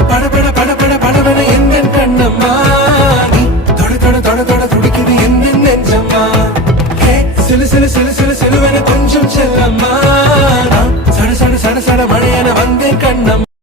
படபட படபட படபட எந்த கண்ணம்மா நீ தொட தொட தொட தொட துடிக்குது எந்த நெஞ்சம்மா சிலு சிலு சிலு சிலு சிலுவென கொஞ்சம் செல்லம்மா சட சட சட சட மழையென வந்தேன் கண்ணம்மா